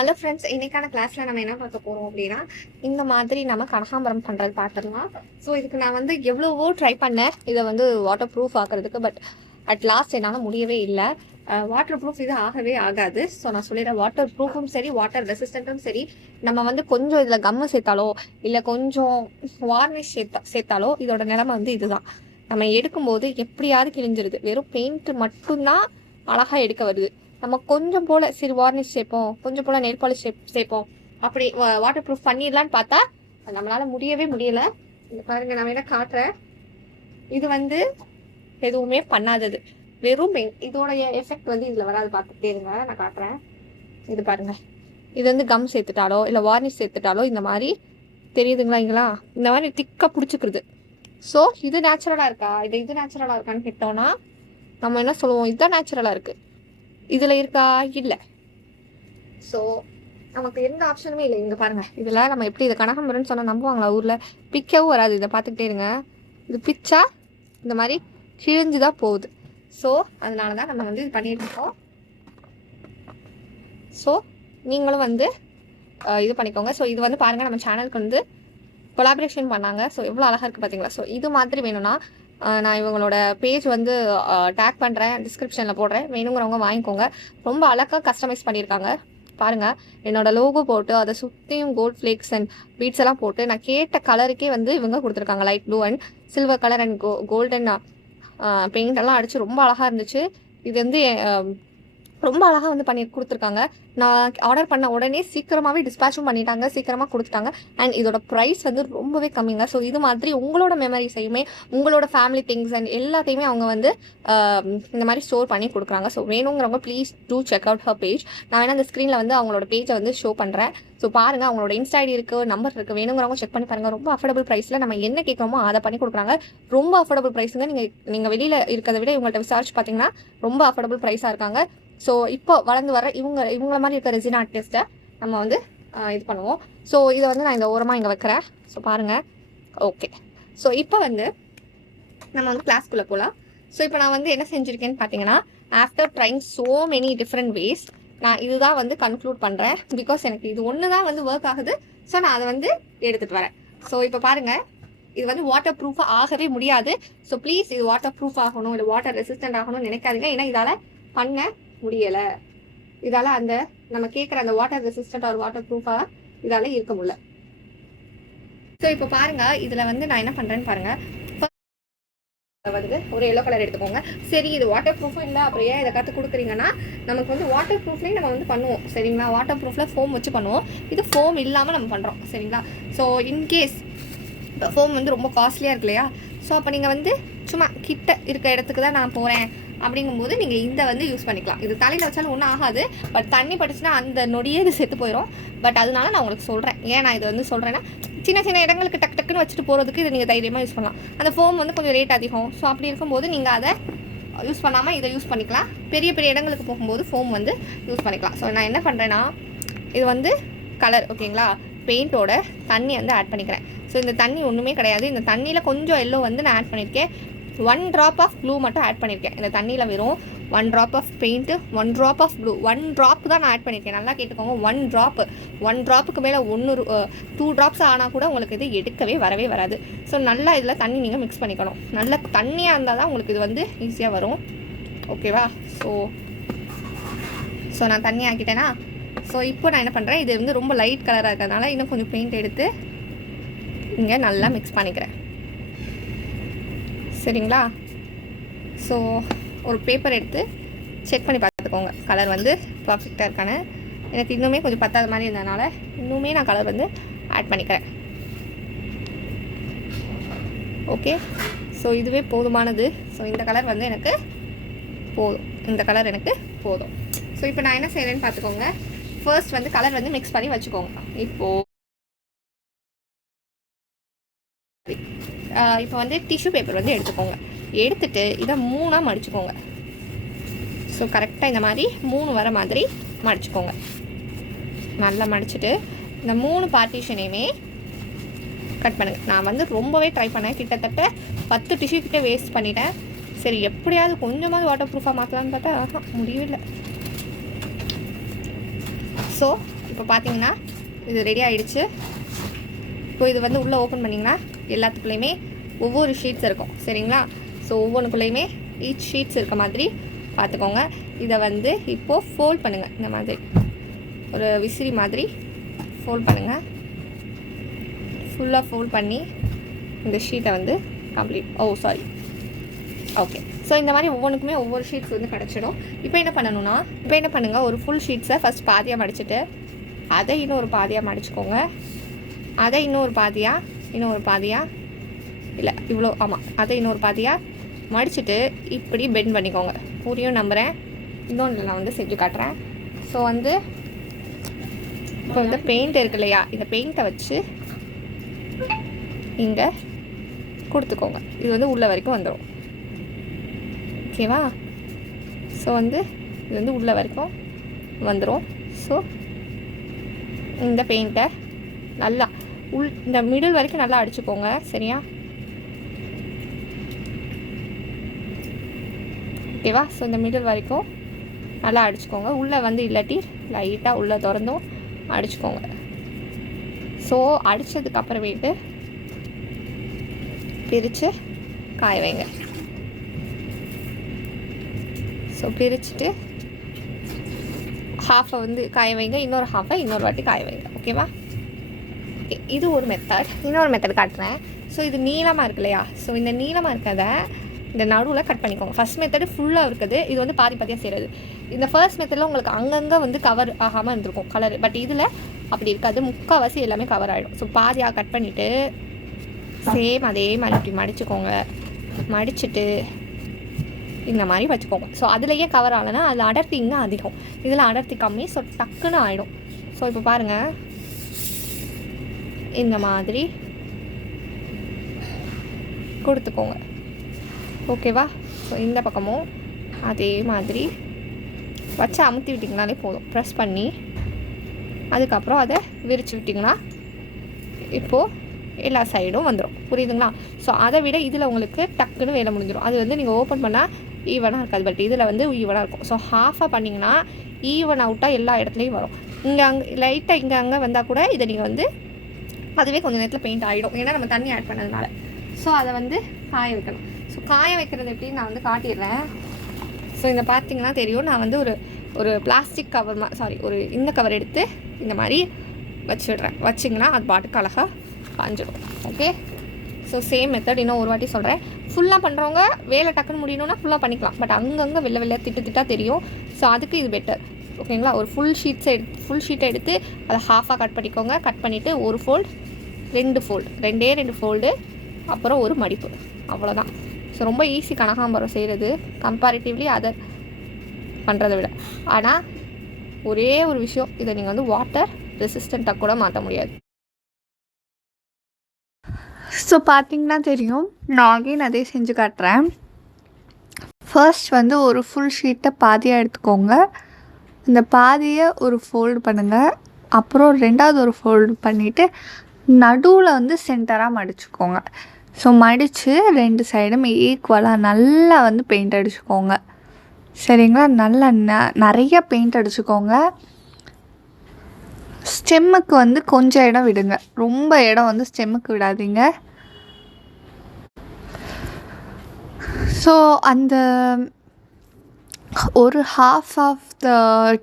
Hello friends, இன்னைக்கான கிளாஸில் நம்ம என்ன பார்க்க போகிறோம் அப்படின்னா, இந்த மாதிரி நம்ம கனகாம்பரம் பண்ணுறது பார்த்துடலாம். ஸோ இதுக்கு நான் வந்து எவ்வளவோ ட்ரை பண்ணேன் இதை வந்து வாட்டர் ப்ரூஃப் ஆக்கிறதுக்கு. பட் அட் லாஸ்ட் என்னால் முடியவே இல்லை. வாட்டர் ப்ரூஃப் இது ஆகவே ஆகாது. ஸோ நான் சொல்லிடுறேன், வாட்டர் ப்ரூஃபும் சரி வாட்டர் ரெசிஸ்டண்ட்டும் சரி, நம்ம வந்து கொஞ்சம் இதில் கம்மு சேர்த்தாலோ இல்லை கொஞ்சம் வார்னிஷ் சேர்த்தாலோ இதோட நிலைமை வந்து இதுதான். நம்ம எடுக்கும்போது எப்படியாவது கிழிஞ்சிருது. வெறும் பெயிண்ட் மட்டும்தான் அழகாக எடுக்க வருது. நம்ம கொஞ்சம் போல் சரி வார்னிஷ் சேர்ப்போம், கொஞ்சம் போல் நெயில் பாலிஷ் சேர்ப்போம், அப்படி வாட்டர் ப்ரூஃப் பண்ணிடலான்னு பார்த்தா நம்மளால் முடியவே முடியலை. இந்த பாருங்கள், நான் வேணா காட்டுறேன். இது வந்து எதுவுமே பண்ணாதது, வெறும் இதோடைய எஃபெக்ட் வந்து இதில் வராது. பார்த்துட்டே இருங்க, நான் காட்டுறேன். இது பாருங்கள், இது வந்து கம் சேர்த்துட்டாலோ இல்லை வார்னிஷ் சேர்த்துட்டாலோ இந்த மாதிரி தெரியுதுங்களா? இந்த மாதிரி திக்காக பிடிச்சிக்கிறது. ஸோ இது நேச்சுரலாக இருக்கா, இது நேச்சுரலாக இருக்கான்னு கேட்டோன்னா நம்ம என்ன சொல்லுவோம், இதுதான் நேச்சுரலாக இருக்குது. இதில் இருக்கா? இல்லை. ஸோ நமக்கு எந்த ஆப்ஷனுமே இல்லை. இங்கே பாருங்கள், இதில் நம்ம எப்படி இதை கனகாம்பரம்னு சொன்னால் நம்புவாங்களா? ஊரில் பிக்கவும் வராது. இதை பார்த்துக்கிட்டே இருங்க, இது பிச்சா இந்த மாதிரி கிழிஞ்சு தான் போகுது. ஸோ அதனால தான் நம்ம வந்து இது பண்ணிட்டு இருக்கோம். ஸோ நீங்களும் வந்து இது பண்ணிக்கோங்க. ஸோ இது வந்து பாருங்கள், நம்ம சேனலுக்கு வந்து கொலாபரேஷன் பண்ணாங்க. ஸோ எவ்வளோ அழகாக இருக்குது பார்த்தீங்களா? ஸோ இது மாதிரி வேணும்னா நான் இவங்களோட பேஜ் வந்து டேக் பண்ணுறேன், டிஸ்கிரிப்ஷனில் போடுறேன், வேணுங்கிறவங்க வாங்கிக்கோங்க. ரொம்ப அழகாக கஸ்டமைஸ் பண்ணியிருக்காங்க பாருங்கள். என்னோடய லோகோ போட்டு அதை சுற்றியும் கோல்ட் ஃப்ளேக்ஸ் அண்ட் பீட்ஸ் எல்லாம் போட்டு நான் கேட்ட கலருக்கே வந்து இவங்க கொடுத்துருக்காங்க. Light blue and silver colour and golden paint எல்லாம் அடித்து ரொம்ப அழகாக இருந்துச்சு. இது வந்து ரொம்ப அழகாக வந்து பண்ணி கொடுத்துருக்காங்க. நான் ஆர்டர் பண்ண உடனே சீக்கிரமாகவே டிஸ்பேச்சும் பண்ணிட்டாங்க, சீக்கிரமாக கொடுத்துட்டாங்க. அண்ட் இதோட ப்ரைஸ் வந்து ரொம்பவே கம்மிங்க. ஸோ இது மாதிரி உங்களோட மெமரிஸையுமே உங்களோட ஃபேமிலி திங்ஸ் அண்ட் எல்லாத்தையுமே அவங்க வந்து இந்த மாதிரி ஸ்டோர் பண்ணி கொடுக்குறாங்க. ஸோ வேணுங்கிறவங்க please do check out her page. நான் வேணால் அந்த ஸ்க்ரீனில் வந்து அவங்களோட பேஜை வந்து ஷோ பண்ணுறேன். ஸோ பாருங்கள், அவங்களோட இன்ஸ்டா ஐடி இருக்குது, நம்பர் இருக்குது, வேணுங்கிறவங்க செக் பண்ணி பாருங்கள். ரொம்ப அஃபோர்டபுள் ப்ரைஸில் நம்ம என்ன கேட்குறோமோ அதை பண்ணி கொடுக்குறாங்க. ரொம்ப அஃபோர்டபுள் ப்ரைஸுங்க. நீங்கள் வெளியில் இருக்கிறத விட இவங்கள்ட்ட விசாரிச்சு பார்த்தீங்கன்னா ரொம்ப அஃபோர்டபுள் ப்ரைஸாக இருக்காங்க. ஸோ இப்போ வளர்ந்து வர இவங்கள மாதிரி இருக்க ரெசின் ஆர்டிஸ்ட்டை நம்ம வந்து இது பண்ணுவோம். ஸோ இதை வந்து நான் இந்த ஓரமாக இங்கே வைக்கிறேன். ஸோ பாருங்கள், ஓகே. ஸோ இப்போ வந்து நம்ம வந்து கிளாஸ்க்குள்ளே போகலாம். ஸோ இப்போ நான் வந்து என்ன செஞ்சுருக்கேன்னு பார்த்தீங்கன்னா, after trying so many different ways, நான் இதுதான் வந்து கன்க்ளூட் பண்ணுறேன். பிகாஸ் எனக்கு இது ஒன்று தான் வந்து ஒர்க் ஆகுது. ஸோ நான் அதை வந்து எடுத்துகிட்டு வரேன். ஸோ இப்போ பாருங்கள், இது வந்து வாட்டர் ப்ரூஃபாக ஆகவே முடியாது. ஸோ ப்ளீஸ் இது வாட்டர் ப்ரூஃப் ஆகணும் இல்லை வாட்டர் ரெசிஸ்டன்ட் ஆகணும்னு நினைக்காதீங்க. ஏன்னா இதால் பண்ண முடியலை. இதால் அந்த நம்ம கேட்குற அந்த வாட்டர் ரெசிஸ்டன்ட் ஒரு வாட்டர் ப்ரூஃபாக இதால் இருக்க முடியல. ஸோ இப்போ பாருங்கள், இதில் வந்து நான் என்ன பண்ணுறேன்னு பாருங்கள். வந்து ஒரு எல்லோ கலர் எடுத்துக்கோங்க. சரி, இது வாட்டர் ப்ரூஃபும் இல்லை, அப்புறம் ஏன் இதை கற்று கொடுக்குறீங்கன்னா, நமக்கு வந்து வாட்டர் ப்ரூஃப்லேயும் நம்ம வந்து பண்ணுவோம் சரிங்களா. வாட்டர் ப்ரூஃபில் ஃபோம் வச்சு பண்ணுவோம். இது ஃபோம் இல்லாமல் நம்ம பண்ணுறோம் சரிங்களா. ஸோ இன்கேஸ் இப்போ ஃபோம் வந்து ரொம்ப காஸ்ட்லியாக இருக்கு இல்லையா. ஸோ அப்போ நீங்கள் வந்து சும்மா கிட்ட இருக்க இடத்துக்கு தான் நான் போகிறேன் அப்படிங்கும்போது நீங்கள் இந்த வந்து யூஸ் பண்ணிக்கலாம். இது தலையில் வச்சாலும் ஒன்றும் ஆகாது. பட் தண்ணி பட்டுச்சுன்னா அந்த நொடியே இது செத்து போயிடும். பட் அதனால நான் உங்களுக்கு சொல்கிறேன். ஏன் நான் இது வந்து சொல்கிறேன்னா, சின்ன சின்ன இடங்களுக்கு டக்கு டக்குன்னு வச்சுட்டு போகிறதுக்கு இதை நீங்கள் தைரியமாக யூஸ் பண்ணலாம். அந்த ஃபோம் வந்து கொஞ்சம் ரேட் அதிகம். ஸோ அப்படி இருக்கும்போது நீங்கள் அதை யூஸ் பண்ணாமல் இதை யூஸ் பண்ணிக்கலாம். பெரிய பெரிய இடங்களுக்கு போகும்போது ஃபோம் வந்து யூஸ் பண்ணிக்கலாம். ஸோ நான் என்ன பண்ணுறேன்னா, இது வந்து கலர் ஓகேங்களா, பெயிண்டோட தண்ணி வந்து ஆட் பண்ணிக்கிறேன். ஸோ இந்த தண்ணி ஒன்றுமே கிடையாது. இந்த தண்ணியில் கொஞ்சம் எல்லோ வந்து நான் ஆட் பண்ணியிருக்கேன். 1 ட்ராப் ஆஃப் ப்ளூ மட்டும் ஆட் பண்ணியிருக்கேன். இந்த தண்ணியில் வெறும் 1 drop of paint, 1 drop of blue, 1 drop தான் நான் ஆட் பண்ணியிருக்கேன். நல்லா கேட்டுக்கோங்க, 1 ட்ராப்புக்கு மேலே 2 ட்ராப்ஸ் ஆனால் கூட உங்களுக்கு இது எடுக்கவே வரவே வராது. ஸோ நல்லா இதில் தண்ணி நீங்கள் மிக்ஸ் பண்ணிக்கணும். நல்ல தண்ணியாக இருந்தால் தான் உங்களுக்கு இது வந்து ஈஸியாக வரும். ஓகேவா? ஸோ நான் தண்ணி ஆக்கிட்டேன்னா, ஸோ இப்போ நான் என்ன பண்ணுறேன், இது வந்து ரொம்ப லைட் கலராக இருக்கிறதுனால இன்னும் கொஞ்சம் பெயிண்ட் எடுத்து இங்கே நல்லா மிக்ஸ் பண்ணிக்கிறேன் சரிங்களா. ஸோ ஒரு பேப்பர் எடுத்து செக் பண்ணி பார்த்துக்கோங்க கலர் வந்து பர்ஃபெக்டாக இருக்கானு. எனக்கு இன்னுமே கொஞ்சம் பத்தாத மாதிரி இருந்ததுனால இன்னுமே நான் கலர் வந்து ஆட் பண்ணிக்கிறேன். ஓகே, ஸோ இதுவே போதுமானது. ஸோ இந்த கலர் வந்து எனக்கு போதும், இந்த கலர் எனக்கு போதும். ஸோ இப்போ நான் என்ன செய்கிறேன்னு பார்த்துக்கோங்க. ஃபர்ஸ்ட் வந்து கலர் வந்து மிக்ஸ் பண்ணி வச்சுக்கோங்க. இப்போ வந்து டிஷ்யூ பேப்பர் வந்து எடுத்துக்கோங்க. எடுத்துகிட்டு இதை 3ஆக மடிச்சுக்கோங்க. ஸோ கரெக்டாக இந்த மாதிரி 3 வர மாதிரி மடிச்சுக்கோங்க. நல்லா மடிச்சுட்டு இந்த 3 பார்ட்டிஷனையுமே கட் பண்ணுங்கள். நான் வந்து ரொம்பவே ட்ரை பண்ணேன், கிட்டத்தட்ட 10 டிஷ்யூ கிட்டே வேஸ்ட் பண்ணிட்டேன். சரி எப்படியாவது கொஞ்சமாவது வாட்டர் ப்ரூஃபாக மாற்றலான்னு பார்த்தா முடியவில்லை. ஸோ இப்போ பார்த்தீங்கன்னா இது ரெடி ஆகிடுச்சு. இப்போ இது வந்து உள்ளே ஓப்பன் பண்ணிங்கன்னா எல்லாத்துக்குள்ளேயுமே ஒவ்வொரு ஷீட்ஸ் இருக்கும் சரிங்களா. ஸோ ஒவ்வொன்றுக்குள்ளேயுமே ஈச் ஷீட்ஸ் இருக்க மாதிரி பார்த்துக்கோங்க. இதை வந்து இப்போது ஃபோல்ட் பண்ணுங்கள். இந்த மாதிரி ஒரு விசிறி மாதிரி ஃபோல்ட் பண்ணுங்கள். ஃபுல்லாக ஃபோல்ட் பண்ணி இந்த ஷீட்டை வந்து கம்ப்ளீட் ஓகே. ஸோ இந்த மாதிரி ஒவ்வொன்றுக்குமே ஒவ்வொரு ஷீட்ஸ் வந்து கிடச்சிடும். இப்போ என்ன பண்ணுங்கள், ஒரு ஃபுல் ஷீட்ஸை ஃபஸ்ட் பாதியாக மடிச்சுட்டு அதை இன்னொரு பாதியாக மடிச்சுக்கோங்க. அதை இன்னொரு பாதியாக இல்லை இவ்வளோ அதை இன்னொரு பாதியாக மடிச்சுட்டு இப்படி பெண்ட் பண்ணிக்கோங்க. புரியும் நம்புகிறேன். இன்னொன்று நான் வந்து செஞ்சு காட்டுறேன். ஸோ வந்து இப்போ வந்து பெயிண்ட் இருக்கு இல்லையா, இந்த பெயிண்ட்டை வச்சு இங்கே கொடுத்துக்கோங்க. இது வந்து உள்ள வரைக்கும் வந்துடும். ஓகேவா? ஸோ வந்து இது வந்து உள்ள வரைக்கும் வந்துடும். ஸோ இந்த பெயிண்ட்டை நல்லா இந்த மிடில் வரைக்கும் நல்லா அடிச்சுக்கோங்க. சரியா? ஓகேவா? ஸோ இந்த மிடில் வரைக்கும் நல்லா அடிச்சுக்கோங்க. உள்ளே வந்து இல்லாட்டி லைட்டாக உள்ளே திறந்தும் அடிச்சுக்கோங்க. ஸோ அடித்ததுக்கப்புறமேட்டு பிரித்து காய வைங்க. ஸோ பிரிச்சுட்டு ஹாஃபை வந்து காய வைங்க, இன்னொரு ஹாஃபை இன்னொரு வாட்டி காய வைங்க. ஓகேவா? இது ஒரு மெத்தட். இன்னொரு மெத்தட் காட்டுறேன். ஸோ இது நீளமாக இருக்கு இல்லையா, ஸோ இந்த நீளமாக இருக்கிறத இந்த நடுவில் கட் பண்ணிக்கோங்க. ஃபர்ஸ்ட் மெத்தடு ஃபுல்லாக இருக்குது, இது வந்து பாதி பாதியாக செய்கிறது. இந்த ஃபர்ஸ்ட் மெத்தடில் உங்களுக்கு அங்கங்கே வந்து கவர் ஆகாமல் இருந்திருக்கும் கலர். பட் இதில் அப்படி இருக்காது, முக்கால்வாசி எல்லாமே கவர் ஆகிடும். ஸோ பாதியாக கட் பண்ணிவிட்டு சேம் அதே மாதிரி இப்படி மடிச்சுக்கோங்க. மடிச்சுட்டு இந்த மாதிரி வச்சுக்கோங்க. ஸோ அதுலேயே கவர் ஆகலைன்னா அதில் அடர்த்தி இன்னும் அதிகம், இதில் அடர்த்தி கம்மி. ஸோ டக்குன்னு ஆகிடும். ஸோ இப்போ பாருங்கள், இந்த மாதிரி கொடுத்துக்கோங்க. ஓகேவா? ஸோ இந்த பக்கமும் அதே மாதிரி வச்சு அமுத்தி விட்டிங்கனாலே போதும். ப்ரெஸ் பண்ணி அதுக்கப்புறம் அதை விரித்து விட்டிங்கன்னா இப்போது எல்லா சைடும் வந்துடும். புரியுதுங்களா? ஸோ அதை விட இதில் உங்களுக்கு டக்குன்னு வேலை முடிஞ்சிடும். அது வந்து நீங்கள் ஓப்பன் பண்ணால் ஈவனாக இருக்காது, பட் இதில் வந்து ஈவனாக இருக்கும். ஸோ ஹாஃபாக பண்ணிங்கன்னா ஈவன் அவுட்டாக எல்லா இடத்துலையும் வரும். இங்கே அங்கே லைட்டாக இங்கே அங்கே வந்தால் கூட இதை நீங்கள் வந்து அதுவே கொஞ்சம் நேரத்தில் பெயிண்ட் ஆகிடும், ஏன்னா நம்ம தண்ணி ஆட் பண்ணதுனால. ஸோ அதை வந்து காய வைக்கணும். ஸோ காய வைக்கிறது எப்படின்னு நான் வந்து காட்டிடுறேன். ஸோ இந்த பார்த்தீங்கன்னா தெரியும், நான் வந்து ஒரு பிளாஸ்டிக் கவர் ஒரு இந்த கவர் எடுத்து இந்த மாதிரி வச்சுடுறேன். வச்சிங்கன்னா அது பாட்டுக்கு அழகாக காஞ்சிடும். ஓகே? ஸோ சேம் மெத்தட் இன்னும் ஒரு வாட்டி சொல்கிறேன். ஃபுல்லாக பண்ணுறவங்க வேலை டக்குன்னு முடியணுன்னா ஃபுல்லாக பண்ணிக்கலாம், பட் அங்கங்கே வெள்ளை திட்டாக தெரியும். ஸோ அதுக்கு இது பெட்டர். ஓகேங்களா? ஒரு ஃபுல் ஷீட்டை எடுத்து அதை ஹாஃபாக கட் பண்ணிக்கோங்க. கட் பண்ணிவிட்டு ஒரு ஃபோல்டு, ரெண்டு ஃபோல்டு, அப்புறம் ஒரு மடிப்பு, அவ்வளோதான். ஸோ ரொம்ப ஈஸி கனகாம்பரம் செய்கிறது கம்பேரிட்டிவ்லி அதை பண்ணுறதை விட. ஆனால் ஒரே ஒரு விஷயம், இதை நீங்கள் வந்து வாட்டர் ரெசிஸ்டண்ட்டாக கூட மாற்ற முடியாது. ஸோ பார்த்திங்கன்னா தெரியும், நான் அகைன் அதே செஞ்சு காட்டுறேன். ஃபர்ஸ்ட் வந்து ஒரு ஃபுல் ஷீட்டை பாதியாக எடுத்துக்கோங்க. இந்த பாதியை ஒரு ஃபோல்டு பண்ணுங்கள். அப்புறம் ரெண்டாவது ஒரு ஃபோல்டு பண்ணிவிட்டு நடுவில் வந்து சென்டராக மடிச்சுக்கோங்க. ஸோ மடித்து ரெண்டு சைடும் ஈக்குவலாக நல்லா வந்து பெயிண்ட் அடிச்சுக்கோங்க. சரிங்களா? நல்லா நிறைய பெயிண்ட் அடிச்சுக்கோங்க. ஸ்டெம்முக்கு வந்து கொஞ்சம் இடம் விடுங்க, ரொம்ப இடம் வந்து ஸ்டெம்முக்கு விடாதீங்க. ஸோ அந்த ஒரு ஹாஃப் ஆஃப் த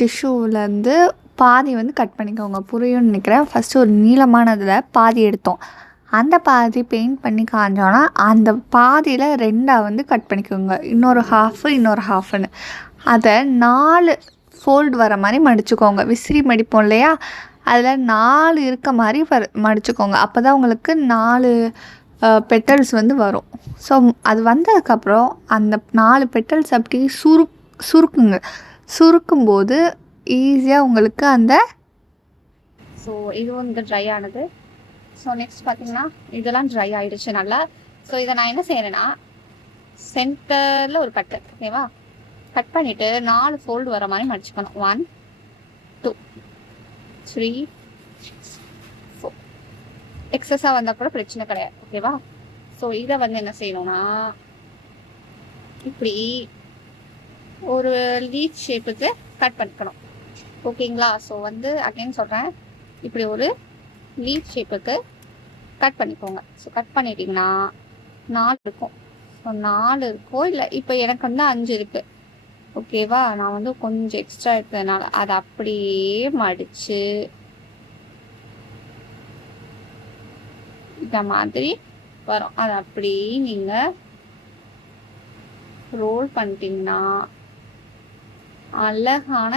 டிஷ்யூவிலேருந்து பாதி வந்து கட் பண்ணிக்கோங்க. புரியும்னு நினைக்கிறேன். ஃபஸ்ட்டு ஒரு நீளமானதில் பாதி எடுத்தோம், அந்த பாதி பெயிண்ட் பண்ணி காஞ்சோன்னா அந்த பாதியில் ரெண்டாக வந்து கட் பண்ணிக்கோங்க. இன்னொரு ஹாஃப்னு அதை 4 ஃபோல்டு வர மாதிரி மடிச்சுக்கோங்க. விசிறி மடிப்போம் இல்லையா, அதில் 4 இருக்க மாதிரி மடிச்சுக்கோங்க. அப்போ தான் உங்களுக்கு 4 பெட்டல்ஸ் வந்து வரும். ஸோ அது வந்ததுக்கப்புறம் அந்த 4 பெட்டல்ஸ் அப்படி சுருக்குங்க. சுருக்கும்போது ஈஸியாக உங்களுக்கு அந்த ஸோ இது வந்து ட்ரை ஆனது. ஸோ நெக்ஸ்ட் பார்த்தீங்கன்னா இதெல்லாம் ட்ரை ஆகிடுச்சு நல்லா. ஸோ இதை நான் என்ன செய்கிறேன்னா, சென்டரில் ஒரு கட்டு, ஓகேவா, கட் பண்ணிவிட்டு 4 ஃபோல்டு வர மாதிரி மடிச்சுக்கணும். 1 2 3 4. எக்ஸஸாக வந்தால் கூட பிரச்சனை கிடையாது. ஓகேவா? ஸோ இதை வந்து என்ன செய்யணும்னா, இப்படி ஒரு லீஃப் ஷேப்புக்கு கட் பண்ணிக்கணும். ஓகேங்களா? ஸோ வந்து அகைன் சொல்கிறேன், இப்படி ஒரு லீஃப் ஷேப்புக்கு கட் பண்ணிக்கோங்க. ஸோ கட் பண்ணிட்டீங்கன்னா 4 இருக்கும். ஸோ 4 இருக்கும். இல்லை இப்போ எனக்கு வந்து 5 இருக்கு. ஓகேவா? நான் வந்து கொஞ்சம் எக்ஸ்ட்ரா எடுத்ததுனால அதை அப்படியே மடிச்சு இந்த மாதிரி வரும். அதை அப்படியே நீங்க ரோல் பண்ணிட்டீங்கன்னா அழகான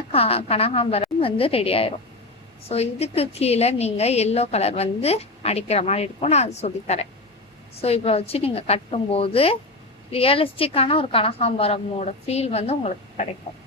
கனகாம்பரம் வந்து ரெடி ஆயிரும். ஸோ இதுக்கு கீழே நீங்க எல்லோ கலர் வந்து அடிக்கிற மாதிரி இருக்கும். நான் அது சொல்லித்தரேன். ஸோ இப்போ வச்சு நீங்க கட்டும்போது ரியலிஸ்டிக்கான ஒரு கனகாம்பரமோட ஃபீல் வந்து உங்களுக்கு கிடைக்கும்.